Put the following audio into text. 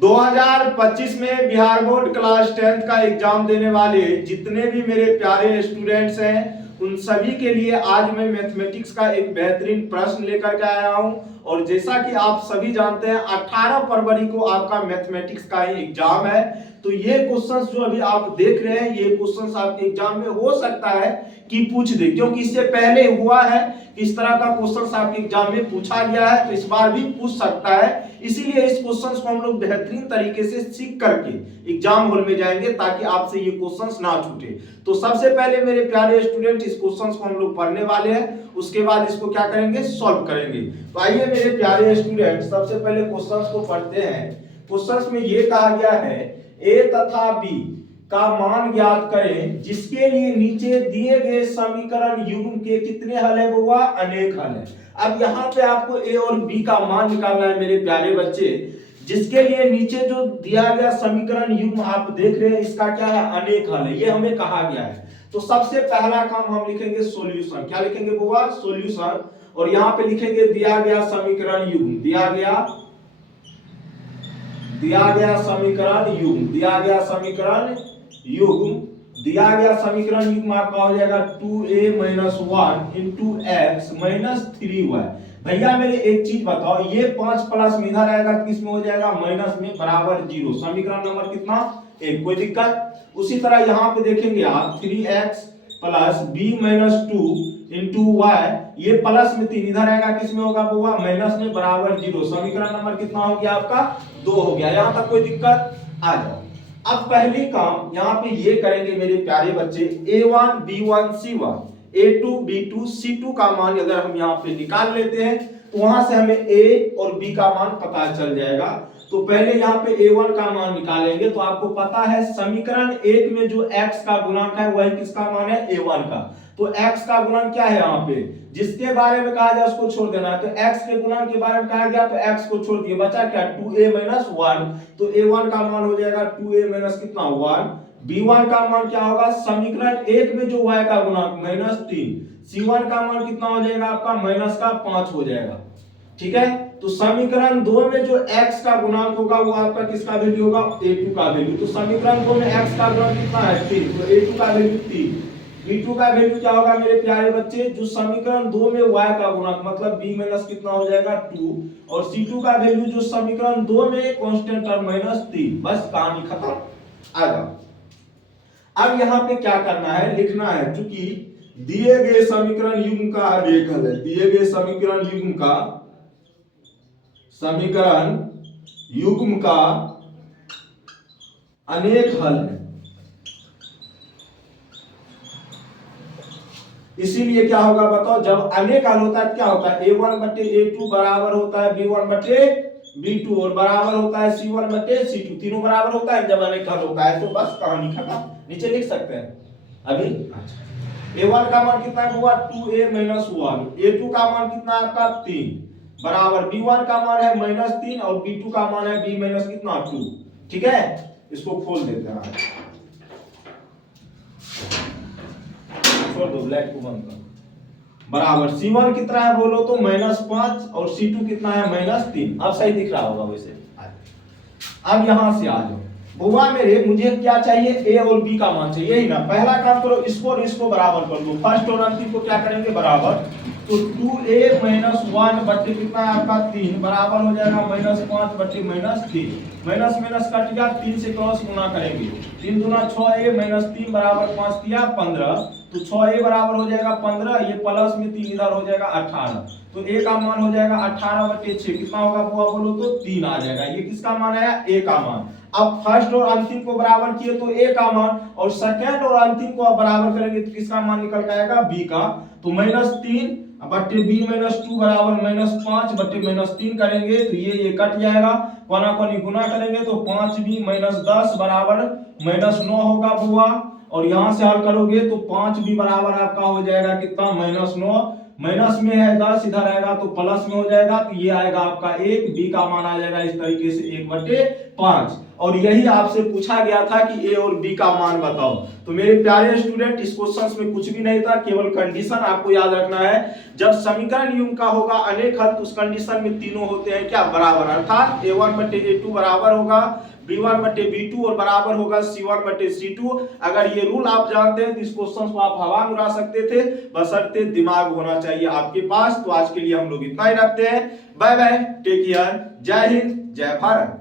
2025 में Bihar board class 10th का exam देने वाले जितने भी मेरे प्यारे स्टूडेंट्स हैं उन सभी के लिए आज मैं मैथमेटिक्स का एक बेहतरीन प्रश्न लेकर के आया हूं। और जैसा कि आप सभी जानते हैं 18 फरवरी को आपका मैथमेटिक्स का ही एग्जाम है। तो ये क्वेश्चंस जो अभी आप देख रहे हैं ये क्वेश्चंस आपके एग्जाम में हो सकता है कि पूछ दे, क्योंकि इससे पहले हुआ है कि इस तरह का क्वेश्चंस आपके एग्जाम में पूछा गया है, तो इस बार भी पूछ सकता है। इसीलिए इस क्वेश्चंस को हम लोग बेहतरीन तरीके से सीख करके एग्जाम हॉल में जाएंगे ताकि आपसे ये क्वेश्चंस ना छूटे। तो सबसे पहले मेरे प्यारे स्टूडेंट इस क्वेश्चंस को हम लोग पढ़ने वाले हैं, उसके बाद इसको क्या करेंगे, सॉल्व करेंगे। तो आइए मेरे प्यारे स्टूडेंट सबसे पहले क्वेश्चंस को पढ़ते हैं। क्वेश्चंस में ये कहा गया है ए तथा बी का मान ज्ञात करें जिसके लिए नीचे दिए गए समीकरण युग्म के कितने हल है, वो अनेक हल है। अब यहाँ पे आपको ए और बी का मान निकालना है मेरे प्यारे बच्चे, जिसके लिए नीचे जो दिया गया समीकरण युग्म आप देख रहे हैं इसका क्या है, अनेक हल है, ये हमें कहा गया है। तो सबसे पहला काम हम लिखेंगे सॉल्यूशन। क्या लिखेंगे बुआ, सॉल्यूशन। और यहाँ पे लिखेंगे दिया गया समीकरण युग्म, दिया गया समीकरण युग्म, दिया गया समीकरण युग्म, दिया गया समीकरण युग्म आपका हो जाएगा 2a - 1 into x minus 3y। भैया मेरे एक चीज बताओ, ये 5 प्लस में इधर आएगा किस में हो जाएगा, माइनस में, बराबर 0। समीकरण नंबर कितना, 1। कोई दिक्कत। उसी तरह यहाँ पे देखेंगे आप 3x plus b - 2 into Y, ये प्लस में 3 इधर आएगा किस में होगा बुआ, माइनस में, बराबर 0। समीकरण नंबर कितना हो गया आपका, 2 हो गया। यहाँ तक कोई दिक्कत, आ जाओ। अब पहली काम यहाँ पे ये करेंगे मेरे प्यारे बच्चे, a1 b1 c1 a2 b2 c2 का मान अगर हम यहाँ पे निकाल लेते हैं तो वहां से हमें a और b का मान पता चल जाएगा। तो पहले यहाँ पे a1 का मान निकालेंगे। तो आपको पता है समीकरण 1 में जो x का गुणांक है वही किसका मान है, a1 का। तो x का गुणांक क्या है, यहाँ पे जिसके बारे में कहा जाए उसको छोड़ देना है। तो x के गुणांक के बारे में कहा गया तो x को छोड़ दिए, बचा क्या, 2a - 1। तो a1 का मान हो जाएगा 2a - कितना 1। b1 का मान क्या होगा, समीकरण 1 में जो y का गुणांक -3, c1 का मान कितना हो जाएगा आपका, -5 हो जाएगा। ठीक है। तो समीकरण 2 में जो x का गुणांक होगा वो आपका किसका वैल्यू होगा, a2 का वैल्यू। तो समीकरण 2 में x का गुणांक कितना है, 3, तो a2 का वैल्यू 3। b2 का वैल्यू क्या होगा मेरे प्यारे बच्चे, जो समीकरण 2 में y का गुणांक मतलब b माइनस कितना हो जाएगा 2, और c2 का वैल्यू जो समीकरण 2 में कांस्टेंट टर्म -3। बस कहानी खत्म। आ जाओ। अब यहाँ पे क्या करना है, लिखना है, क्योंकि दिए गए समीकरण युग्म का अनेक हल है, दिए गए समीकरण युग्म का अनेक हल है। इसीलिए क्या होगा बताओ, जब अनेक हल होता है क्या होता है, a1/a2 बराबर होता है b1/b2 और बराबर होता है c1/c2, तीनों बराबर होता है जब अनेक हल होता है। तो बस कहानी खत्म। नीचे लिख सकते हैं अभी। a1 का मान कितना हुआ, 2a - 1, a2 का मान कितना है आपका 3, बराबर b1 का मान है -3 और b2 का मान है b - कितना 2। ठीक है, इसको खोल देते हैं, छोड़ दो, ब्लैक को बंद कर। बराबर c1 कितना है बोलो तो -5 और c2 कितना है -3। अब सही दिख रहा होगा वैसे। अब यहां से आ जाओ बुआ मेरे, मुझे क्या चाहिए, a और b का मान चाहिए, यही ना। पहला काम करो, इसको और इसको बराबर कर दो। फर्स्ट और अंतिम को क्या करेंगे, बराबर। तो 2a - 1 बट्टे कितना है आपका 3, बराबर हो जाएगा -5 बट्टे -3। माइनस माइनस कट गया, 3 से क्रॉस गुना करेंगे, 3 दूना 6a - 3 बराबर 5 दिया 15। तो 6a बराबर हो जाएगा 15, ये प्लस में 3 इधर हो जाएगा 18। तो a का मान हो जाएगा 18/6, कितना होगा बुआ बोलो तो 3 आ जाएगा। ये किसका मान आया, a का मान। अब फर्स्ट और अंतिम को बराबर किए तो a का मान, और सेकंड और अंतिम को बराबर करेंगे तो किसका मान निकल के आएगा, b का। तो -3 बट्टे b - 2 बराबर -5 बट्टे -3 करेंगे तो ये कट जाएगा, कोना कोनी गुना करेंगे तो 5b - 10 बराबर -9 होगा बुआ। और यहां से हल करोगे तो 5b बराबर आपका हो जाएगा कितना, -9। माइनस में है 10, इधर आएगा तो प्लस में हो जाएगा, तो ये आएगा आपका 1, बी का मान आ जाएगा इस तरीके से 1/5। और यही आपसे पूछा गया था कि ए और बी का मान बताओ। तो मेरे प्यारे स्टूडेंट, इस क्वेश्चन में कुछ भी नहीं था, केवल कंडीशन आपको याद रखना है। जब समीकरण युग्म का होगा अनेक हल, तो उस कंडीशन में तीनों होते हैं क्या, बराबर, अर्थात a1/a2 बराबर होगा b1/b2 और बराबर होगा c1/c2। अगर ये रूल आप जानते हैं तो इस क्वेश्चन को आप हवा में उड़ा सकते थे, बशर्ते दिमाग होना चाहिए आपके पास। तो आज के लिए हम लोग इतना ही रखते हैं। बाय बाय, टेक केयर, जय हिंद, जय भारत।